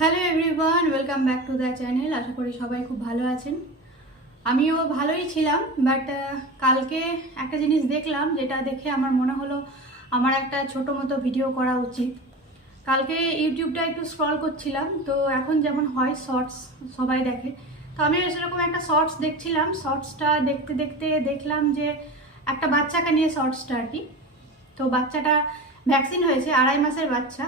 Hello everyone welcome back to the channel আশা করি সবাই খুব ভালো আছেন। আমিও ভালোই ছিলাম বাট কালকে একটা জিনিস দেখলাম যেটা দেখে আমার মনে হলো আমার একটা ছোট মতো ভিডিও করা উচিত। কালকে ইউটিউবটা একটু স্ক্রল করছিলাম, তো এখন যেমন হয় শর্টস সবাই দেখে। তো আমি সেরকম একটা শর্টস দেখছিলাম শর্টসটা দেখতে দেখতে দেখলাম যে একটা বাচ্চাকে নিয়ে শর্টসটা আর কি। তো বাচ্চাটা ভ্যাকসিন হয়েছে, আড়াই মাসের বাচ্চা।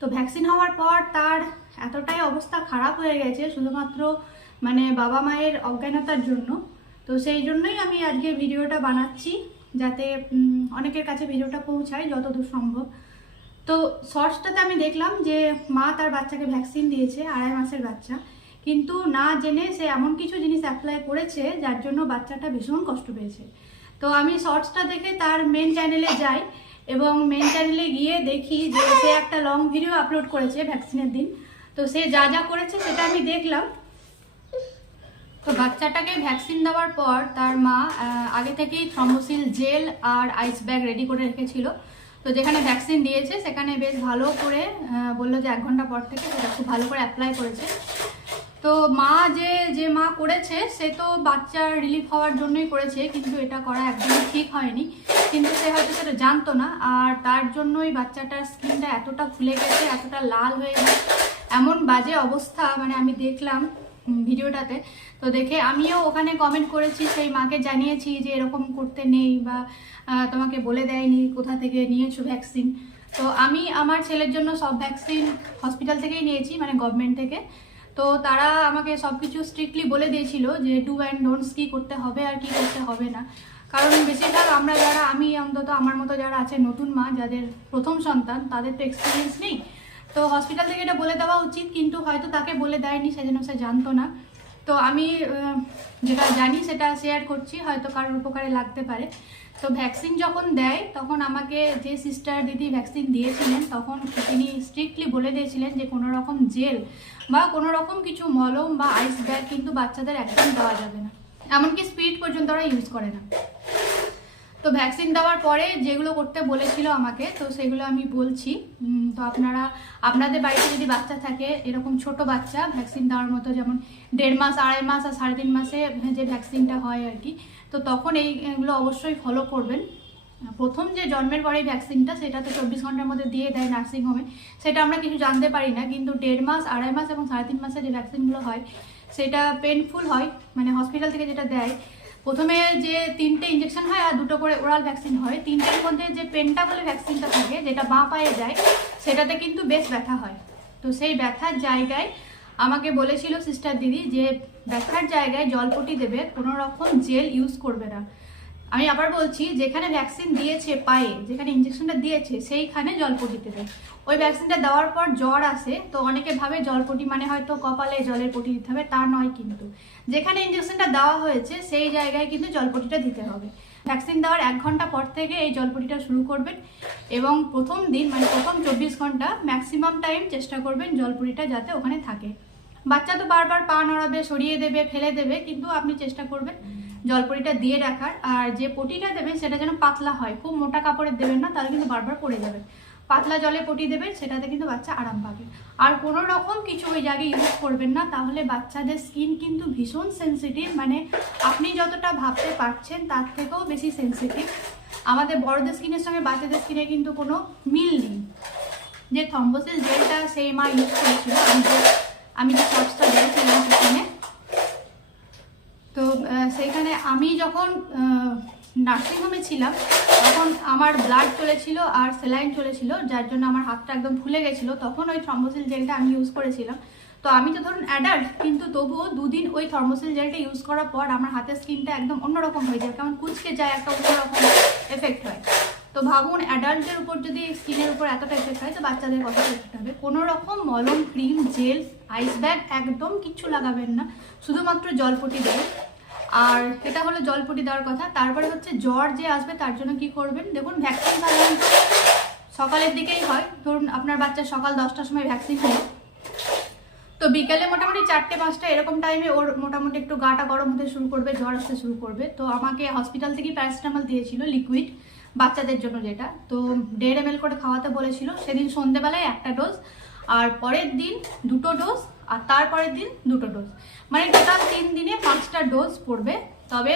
তো ভ্যাকসিন হওয়ার পর তার এতটাই অবস্থা খারাপ হয়ে গেছে, শুধুমাত্র মানে বাবা মায়ের অজ্ঞানতার জন্য। তো সেই জন্যই আমি আজকে ভিডিওটা বানাচ্ছি, যাতে অনেকের কাছে ভিডিওটা পৌঁছায় যতদূর সম্ভব। তো শর্টসটাতে আমি দেখলাম যে মা তার বাচ্চাকে ভ্যাকসিন দিয়েছে, আড়াই মাসের বাচ্চা। কিন্তু না জেনে সে এমন কিছু জিনিস অ্যাপ্লাই করেছে, যার জন্য বাচ্চাটা ভীষণ কষ্ট পেয়েছে। তো আমি শর্টসটা দেখে তার মেন চ্যানেলে যাই এবং মেন চ্যানেলে গিয়ে দেখি যে সে একটা লং ভিডিও আপলোড করেছে ভ্যাকসিনের দিন। তো সে যা যা করেছে সেটা আমি দেখলাম। তো বাচ্চাটাকে ভ্যাকসিন দেওয়ার পর তার মা আগে থেকেই থ্রম্বোসিল জেল আর আইস ব্যাগ রেডি করে রেখেছিল। তো যেখানে ভ্যাকসিন দিয়েছে সেখানে বেশ ভালো করে বলল যে এক ঘণ্টা পর থেকে সেটা খুব ভালো করে অ্যাপ্লাই করেছে। তো মা যে যে মা করেছে, সে তো বাচ্চার রিলিফ হওয়ার জন্যই করেছে, কিন্তু এটা করা একদমই ঠিক হয়নি। কিন্তু সে হয়তো সেটা জানতো না, আর তার জন্যই বাচ্চাটার স্কিনটা এতটা ফুলে গেছে, এতটা লাল হয়ে গেছে। এমন বাজে অবস্থা মানে আমি দেখলাম ভিডিওটাতে। তো দেখে আমিও ওখানে কমেন্ট করেছি, সেই মাকে জানিয়েছি যে এরকম করতে নেই বা তোমাকে বলে দেয়নি, কোথা থেকে নিয়েছো ভ্যাকসিন তো আমি আমার ছেলের জন্য সব ভ্যাকসিন হসপিটাল থেকেই নিয়েছি মানে গভর্নমেন্ট থেকে। তো তারা আমাকে সব কিছু স্ট্রিক্টলি বলে দিয়েছিল যে ডু অ্যান্ড ডোন্টস কী করতে হবে আর কি করতে হবে না। কারণ বেশিরভাগ আমরা যারা, আমি অন্তত আমার মতো যারা আছে নতুন মা, যাদের প্রথম সন্তান, তাদের তো এক্সপিরিয়েন্স নেই। তো হসপিটাল থেকে এটা বলে দেওয়া উচিত, কিন্তু হয়তো তাকে বলে দেয়নি, সেজন্য সে জানতো না। তো আমি যেটা জানি সেটা শেয়ার করছি, হয়তো কারোর উপকারে লাগতে পারে। তো ভ্যাকসিন যখন দেয়, তখন আমাকে যে সিস্টার দিদি ভ্যাকসিন দিয়েছিলেন, তখন তিনি স্ট্রিক্টলি বলে দিয়েছিলেন যে কোনো রকম জেল বা কোনো রকম কিছু মলম বা আইস ব্যাগ কিন্তু বাচ্চাদের একদম দেওয়া যাবে না। এমনকি স্পিড পর্যন্ত ওরা ইউজ করে না। তো ভ্যাকসিন দেওয়ার পরে যেগুলো করতে বলেছিল আমাকে, তো সেগুলো আমি বলছি। তো আপনারা, আপনাদের বাড়িতে যদি বাচ্চা থাকে, এরকম ছোট বাচ্চা ভ্যাকসিন দেওয়ার মতো, যেমন দেড় মাস, আড়াই মাস আর সাড়ে তিন মাসে যে ভ্যাকসিনটা হয় আর কি, তো তখন এইগুলো অবশ্যই ফলো করবেন। প্রথম যে জন্মের পরে ভ্যাকসিনটা সেটা তো চব্বিশ ঘণ্টার মধ্যে দিয়ে দেয় নার্সিংহোমে সেটা আমরা কিছু জানতে পারি না, কিন্তু দেড় মাস, আড়াই মাস এবং সাড়ে তিন মাসে যে ভ্যাকসিনগুলো হয়, সেটা পেনফুল হয় মানে হসপিটাল থেকে যেটা দেয় প্রথমে যে তিনটে ইঞ্জেকশন হয় আর দুটো করে ওরাল ভ্যাকসিন হয়, তিনটের মধ্যে যে পেন্টা বলে ভ্যাকসিনটা থাকে, যেটা বাঁ পায়ে যায়, সেটাতে কিন্তু বেশ ব্যথা হয়। তো সেই ব্যথার জায়গায় আমাকে বলেছিল সিস্টার দিদি যে ব্যথার জায়গায় জলপটি দেবে, কোনো রকম জেল ইউজ করবে না। আমি আবার বলছি, যেখানে ভ্যাকসিন দিয়েছে পায়ে, যেখানে ইঞ্জেকশনটা দিয়েছে, সেইখানে জলপটি দেবে। ওই ভ্যাকসিনটা দেওয়ার পর জ্বর আসে, তো অনেকে ভাবে জলপটি মানে হয়তো কপালে জলের পটি দিতে হবে, তা নয় কিন্তু। যেখানে ইঞ্জেকশনটা দেওয়া হয়েছে, সেই জায়গায় কিন্তু জলপটিটা দিতে হবে। ভ্যাকসিন দেওয়ার এক ঘণ্টা পর থেকে এই জলপটিটা শুরু করবেন এবং প্রথম দিন মানে প্রথম চব্বিশ ঘণ্টা ম্যাক্সিমাম টাইম চেষ্টা করবেন জলপটিটা যাতে ওখানে থাকে। বাচ্চা তো বারবার পা নড়াবে, সরিয়ে দেবে, ফেলে দেবে, কিন্তু আপনি চেষ্টা করবেন জলপটিটা দিয়ে রাখার, আর যে পটিটা দেবেন সেটা যেন পাতলা হয়, খুব মোটা কাপড়ের দেবেন না, তাহলে কিন্তু বারবার পড়ে যাবে। পাতলা জলে পটি দেবেন, সেটাতে কিন্তু বাচ্চা আরাম পাবে। আর কোনো রকম কিছু ওই জায়গায় ইউজ করবেন না, তাহলে বাচ্চাদের স্কিন কিন্তু ভীষণ সেন্সিটিভ মানে আপনি যতটা ভাবতে পারছেন তার থেকেও বেশি সেন্সিটিভ আমাদের বড়দের স্কিনের সঙ্গে বাচ্চাদের স্কিনে কিন্তু কোনো মিল নেই। যে থম্বোসিল জেলটা সেই মা ইউজ করেছিল, আমি যে আমি যে শর্টসটা দিয়েছিলাম সেখানে। তো সেইখানে আমি যখন নার্সিংহোমে ছিলাম, তখন আমার ব্লাড চলেছিল আর সেলাইন চলেছিল, যার জন্য আমার হাতটা একদম ফুলে গেছিল। তখন ওই থর্মোসিল জেলটা আমি ইউজ করেছিলাম। তো আমি তো ধরুন অ্যাডাল্ট কিন্তু তবুও দুদিন ওই থর্মোসিল জেলটা ইউজ করার পর আমার হাতের স্কিনটা একদম অন্যরকম হয়ে যায়। কারণ কুচকে যায়, একটা অন্যরকম এফেক্ট হয়। তো ভাবুন অ্যাডাল্টের উপর যদি স্কিনের উপর এতটা এফেক্ট হয়, তো বাচ্চাদের কত এফেক্ট হবে। কোনো রকম মলম ক্রিম জেল আইস ব্যাগ একদম কিচ্ছু লাগাবেন না। শুধুমাত্র জলপটি দেবেন। আর এটা হলো জলপটি দেওয়ার কথা। তারপরে হচ্ছে জ্বর যে আসবে তার জন্য কি করবেন? দেখুন ভ্যাকসিন সাধারণত সকালের দিকেই হয়। ধরুন, আপনার বাচ্চা সকাল দশটার সময় ভ্যাকসিন হলো তো বিকেলে মোটামুটি চারটে, পাঁচটা এরকম টাইমে ওর মোটামুটি একটু গাটা গরম হতে শুরু করবে, জ্বর আসতে শুরু করবে। তো আমাকে হসপিটাল থেকেই প্যারাসিটামল দিয়েছিল লিকুইড বাচ্চাদের জন্য যেটা। তো দেড় এম করে খাওয়াতে বলেছিল। সেদিন সন্ধেবেলায় একটা ডোজ আর পরের দিন দুটো ডোজ আর তারপরের দিন দুটো ডোজ মানে টোটাল তিন দিনে পাঁচটা ডোজ পড়বে। তবে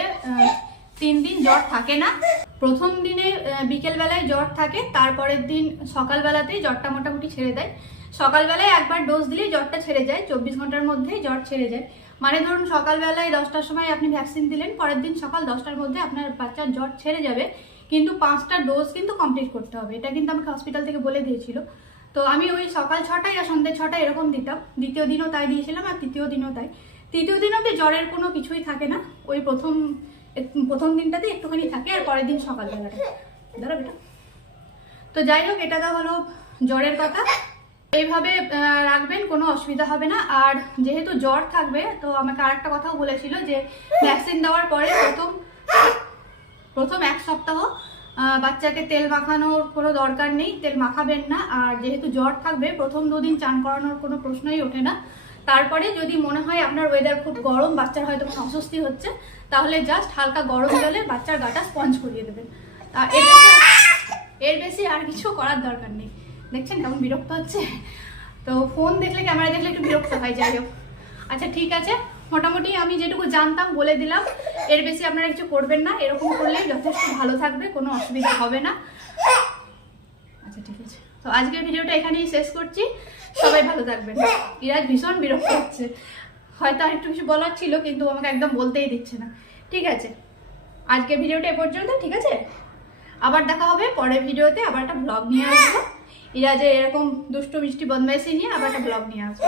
তিন দিন জ্বর থাকে না। প্রথম দিনে বিকেলবেলায় জ্বর থাকে, তারপরের দিন সকালবেলাতেই জ্বরটা মোটামুটি ছেড়ে দেয়। সকালবেলায় একবার ডোজ দিলেই জ্বরটা ছেড়ে যায়, চব্বিশ ঘণ্টার মধ্যেই জ্বর ছেড়ে যায়। মানে ধরুন সকালবেলায় দশটার সময় আপনি ভ্যাকসিন দিলেন, পরের দিন সকাল দশটার মধ্যে আপনার বাচ্চার জ্বর ছেড়ে যাবে। কিন্তু পাঁচটা ডোজ কিন্তু কমপ্লিট করতে হবে। এটা কিন্তু আমাকে হসপিটাল থেকে বলে দিয়েছিল। তো আমি ওই সকাল ছটায় আর সন্ধ্যে ছটায় এরকম দিতাম। দ্বিতীয় দিনও তাই দিয়েছিলাম আর তৃতীয় দিনও তাই। তৃতীয় দিন অব্দি জ্বরের কোনো কিছুই থাকে না। ওই প্রথম প্রথম দিনটাতে একটুখানি থাকে আর পরের দিন সকালবেলাটা। দাঁড়া বেটা। তো যাই হোক, এটা হলো জ্বরের কথা। এইভাবে রাখবেন, কোনো অসুবিধা হবে না। আর যেহেতু জ্বর থাকবে, তো আমাকে আরেকটা কথাও বলেছিল যে ভ্যাকসিন দেওয়ার পরে প্রথম প্রথম এক সপ্তাহ বাচ্চাকে তেল মাখানোর কোনো দরকার নেই, তেল মাখাবেন না। আর যেহেতু জ্বর থাকবে, প্রথম দুদিন চান করানোর কোনো প্রশ্নই ওঠে না। তারপরে যদি মনে হয় আপনার ওয়েদার খুব গরম, বাচ্চার হয়তো কোনো অস্বস্তি হচ্ছে, তাহলে জাস্ট হালকা গরম জলে বাচ্চার গাটা স্পঞ্জ করিয়ে দেবেন। এর এর বেশি আর কিছু করার দরকার নেই। দেখছেন কেমন বিরক্ত হচ্ছে? তো ফোন দেখলে ক্যামেরা দেখলে একটু বিরক্ত হয়, যাই হোক। আচ্ছা ঠিক আছে। মোটামুটি আমি যেটুকু জানতাম বলে দিলাম। এর বেশি আপনারা কিছু করবেন না, এরকম করলেই যথেষ্ট ভালো থাকবে, কোনো অসুবিধা হবে না। আচ্ছা ঠিক আছে। তো আজকের ভিডিওটা এখানেই শেষ করছি। সবাই ভালো থাকবেন। ইরাজ ভীষণ বিরক্ত হচ্ছে। হয়তো আর একটু কিছু বলার ছিল, কিন্তু আমাকে একদম বলতেই দিচ্ছে না। ঠিক আছে। আজকের ভিডিওটা এ পর্যন্ত, ঠিক আছে? আবার দেখা হবে পরের ভিডিওতে, আবার একটা ব্লগ নিয়ে আসব। ইরাজের এরকম দুষ্টু মিষ্টি বদমাইশি নিয়ে আবার একটা ব্লগ নিয়ে আসব।